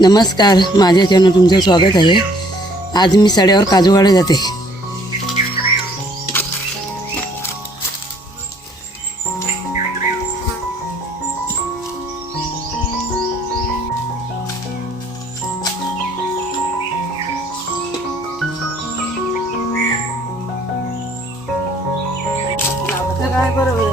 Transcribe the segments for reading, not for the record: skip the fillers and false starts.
नमस्कार, माझ्या चॅनल तुमचं स्वागत आहे। आज मी सड्यावर काजू काढत जाते। काय बरोबर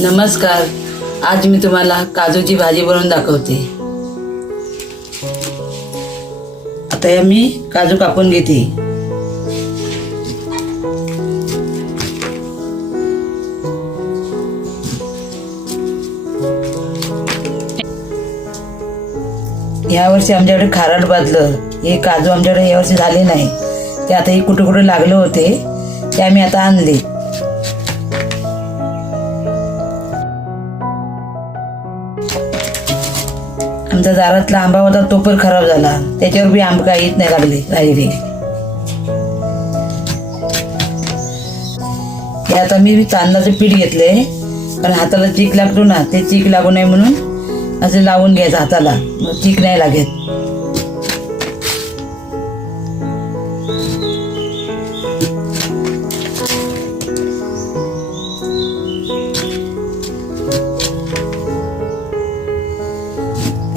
नमस्कार, आज मी तुम्हाला काजूची भाजी बनवून दाखवते। आता मी काजू कापून घेते। यावर्षी आमच्याकडे खारट बाजलं, हे काजू आमच्याकडे यावर्षी झाले नाही, ते आता हे कुठे कुठे लागले होते ते आम्ही आता आणले। आमचा दारातला आंबा होता तो पण खराब झाला, त्याच्यावर बी आंबा काही येत नाही लागले राहिले। हे आता मी तांदळाचं पीठ घेतलंय, कारण हाताला चीक लागतो ना, ते चीक लागू नये म्हणून असं लावून घ्यायचं हाताला, मग चीक नाही लागत।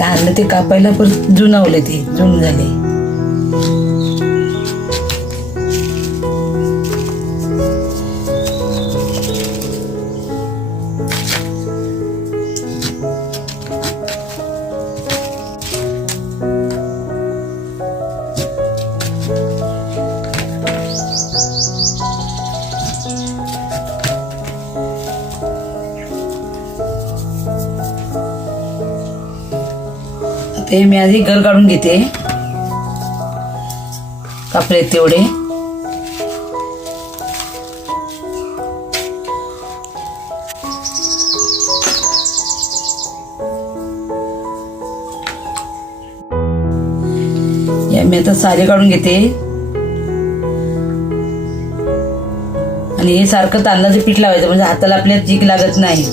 आणलं ते कापायला पण जुनावले, ते जुन झाले। ते मी आधी गर काढून घेते, कापले तेवढे. मी आता सारे काढून घेते आणि हे सारखं तांदळाचं पीठ लावायचं म्हणजे हाताला आपल्या चीक लागत नाही.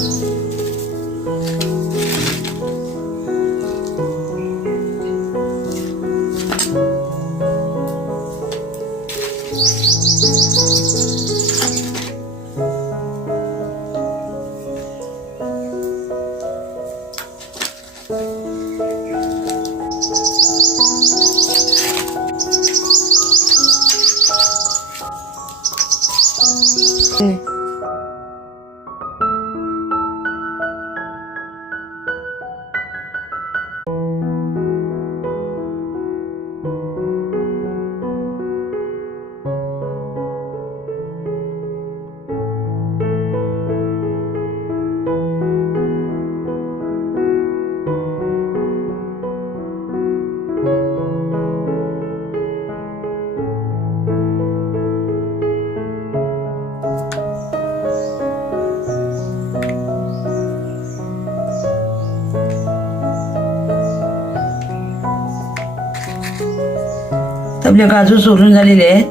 आपले काजू सोलून झालेले आहेत.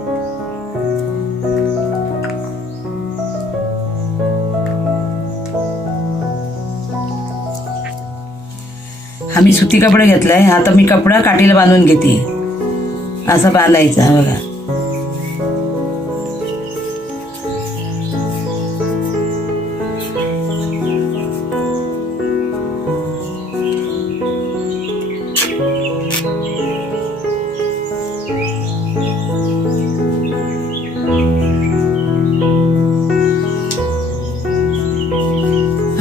आम्ही सुती कपडा घेतलाय. आता मी कपडा काठीला बांधून घेते. असा बांधायचा बघा.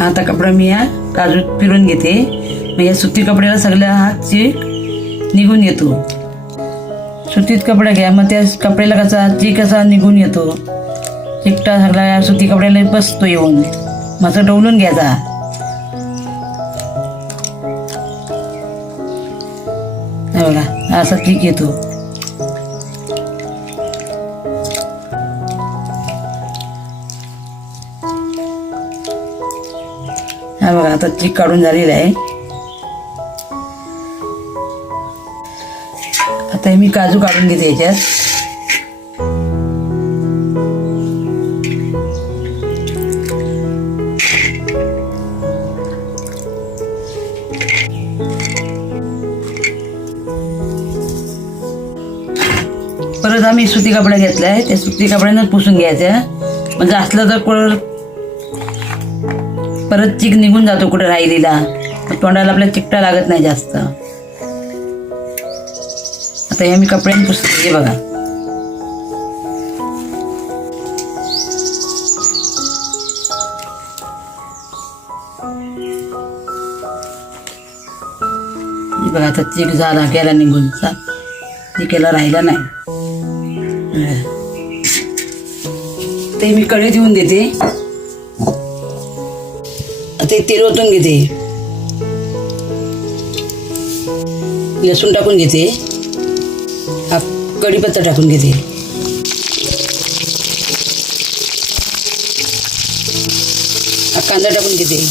आता कपडा मी या काजूत फिरून घेते. मग या सुती कपड्याला सगळ्या हात चीक निघून येतो. सुतीत कपडा घ्या, मग त्या कपड्याला कसा चीक कसा निघून येतो. चिकटा सगळा या सुती कपड्याला बसतो येऊन. मग डवलून घ्यायचा. बघा असा चीक येतो. हा बघा आता चीक काढून झालेला आहे. आता मी काजू काढून घेते याच्यात. परत आम्ही सुती कपडा घेतलाय. त्या सुती कपड्यानं पुसून घ्यायचा. म्हणजे असलं तर परत चीक निघून जातो कुठे राहिलेला. तोंडाला आपल्याला चिकटा लागत नाही जास्त. आता हे मी कपड्याने पुसते. हे बघा आता चीक झाला गेला निघून. चिकेला राहिला नाही. ते मी कढई ठेवून देते. आता तेल ओतून घेते. लसूण टाकून घेते. हा कढीपत्ता टाकून घेते. हा कांदा टाकून घेते.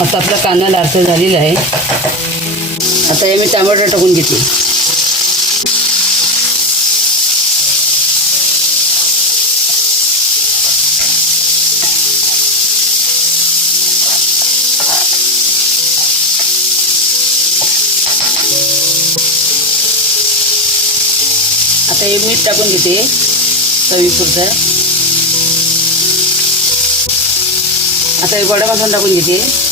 आता आपला कांदा लालसर झालेला आहे. आता हे मी टमाटर टाकून घेते. आता हे मीठ टाकून घेते चवीपुरतं. आता हे गोडा मसाला टाकून घेते.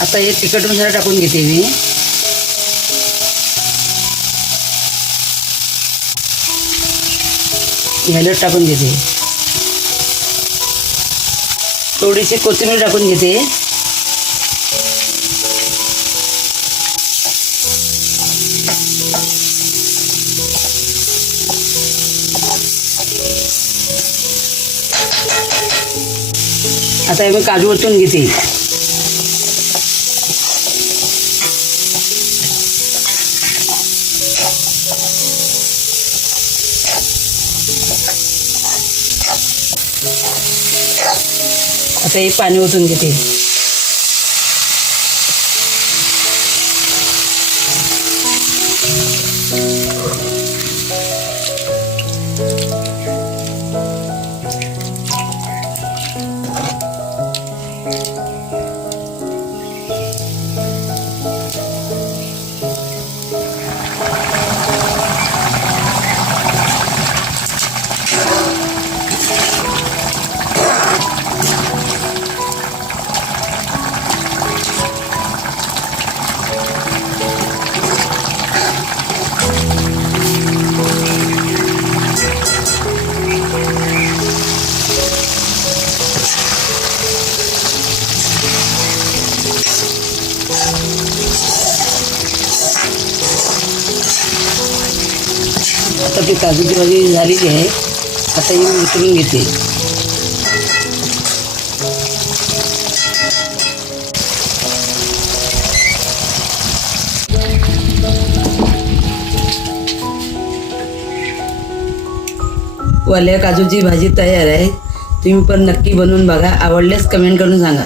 आता हे तिखट मसाला टाकून घेते मी. हळद टाकून घेते. थोडीशी कोथिंबीर टाकून घेते. आता हे मी काजू ओतून घेते. आता हे पाणी ओतून घेते. आता ती काजूची भाजी झालेली आहे. आता ही उतरून घेते. वाल्या काजूची भाजी तयार आहे. तुम्ही पण नक्की बनवून बघा. आवडल्यास कमेंट करून सांगा.